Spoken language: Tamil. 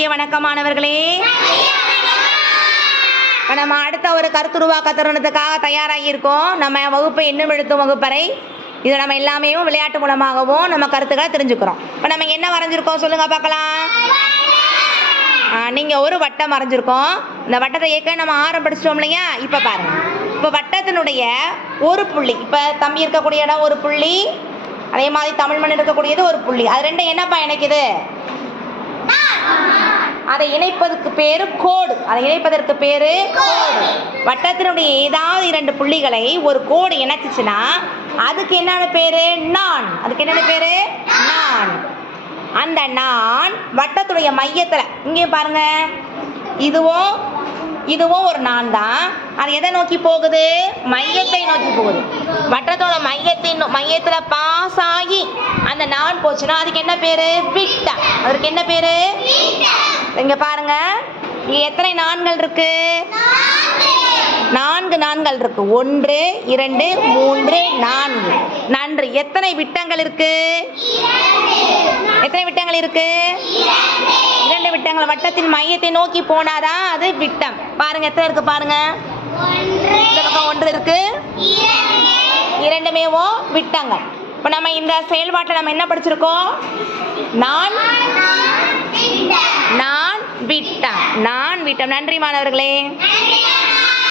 வணக்கம் மாணவர்களே. நம்ம அடுத்த ஒரு கருத்துருவாக்க தருணத்துக்காக தயாராகி இருக்கோம். நம்ம வகுப்பு எண்ணும் எழுத்தும் வகுப்பறை. இது நம்ம எல்லாமே விளையாட்டு மூலமாகவும் நம்ம கருத்துக்களை தெரிஞ்சுக்கிறோம். இப்போ நம்ம என்ன வரைஞ்சிருக்கோம் சொல்லுங்க பார்க்கலாம். நீங்கள் ஒரு வட்டம் வரைஞ்சிருக்கோம். இந்த வட்டத்தை ஏற்கனவே நம்ம ஆரம்பிச்சிட்டோம் இல்லையா? இப்போ பாருங்க, இப்போ வட்டத்தினுடைய ஒரு புள்ளி, இப்போ தம்பி இருக்கக்கூடிய இடம் ஒரு புள்ளி, அதே மாதிரி தமிழ் மண் இருக்கக்கூடியது ஒரு புள்ளி. அது ரெண்டும் என்னப்பா இணைக்குது? அதை இணைப்பதற்கு பேரு கோடு. அதை இணைப்பதற்கு பேரு கோடு. வட்டத்தினுடைய ஏதாவது இரண்டு புள்ளிகளை ஒரு கோடு இணைச்சிச்சுன்னா அதுக்கு என்னென்ன பேரு? நான். அதுக்கு என்னென்ன பேரு? நான். அந்த நான் வட்டத்துடைய மையத்தில் இங்கே பாருங்க, இதுவும் இதுவும் ஒரு நான் தான். அது எதை நோக்கி போகுது? மையத்தை நோக்கி போகுது. வட்டத்தோட மையத்தில் பாஸ் ஆகி அந்த நான் போச்சுன்னா அதுக்கு என்ன பேரு? விட்டம். அதற்கு என்ன பேரு? இங்க பாருங்க, இங்க எத்தனை நான்கள் இருக்கு? 4 நான்கள் இருக்கு. 1 2 3 4. நன்று. எத்தனை விட்டங்கள் இருக்கு? எத்தனை விட்டங்கள் இருக்கு? 2 விட்டங்கள். வட்டத்தின் மையத்தை நோக்கி போனாதான் அது விட்டம். பாருங்க எத்தனை இருக்கு பாருங்க. இந்த பக்கம் 1 இருக்கு, 2மே விட்டங்கள். இப்போ நம்ம இந்த செயல்பாட்டில் நம்ம என்ன படிச்சிருக்கோம்? நான் விட்டம். நான் விட்டம். நன்றி மாணவர்களே.